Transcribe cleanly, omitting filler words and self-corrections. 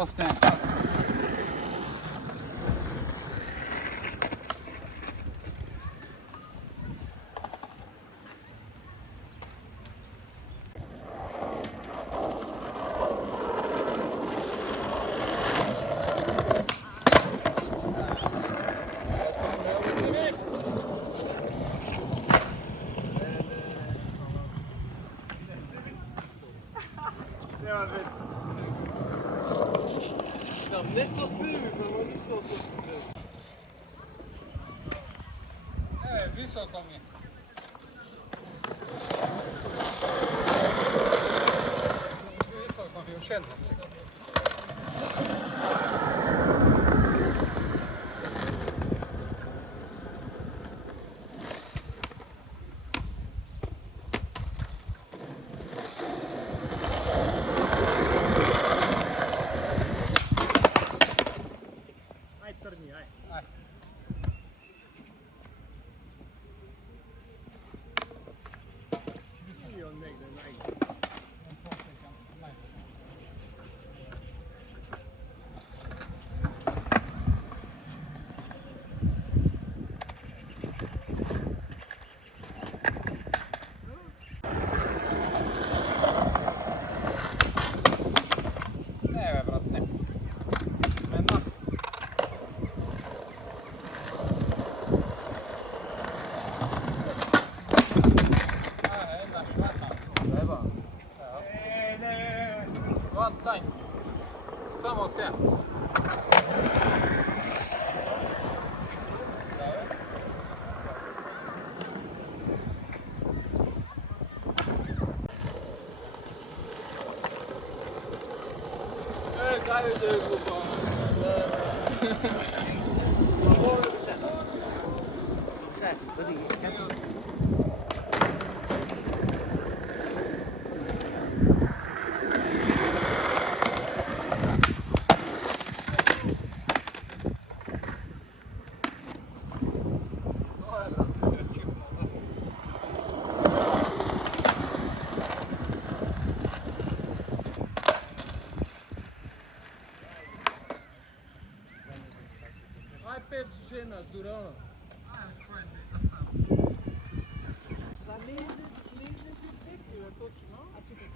postaje. Nešto spili, prvo ništa to spili. Visoko mi je. Visoko mi je, još jednom. Aj trnji, aj. Aj. I on negde najde. Evo, brate. Jedna. Treba. Hvataj. Samo 7. Zajde je glupa. Pa vole bi se. Sad, vidi. Aj 5 žena, durano. Da niže ti tekuje, točno. A čekaj,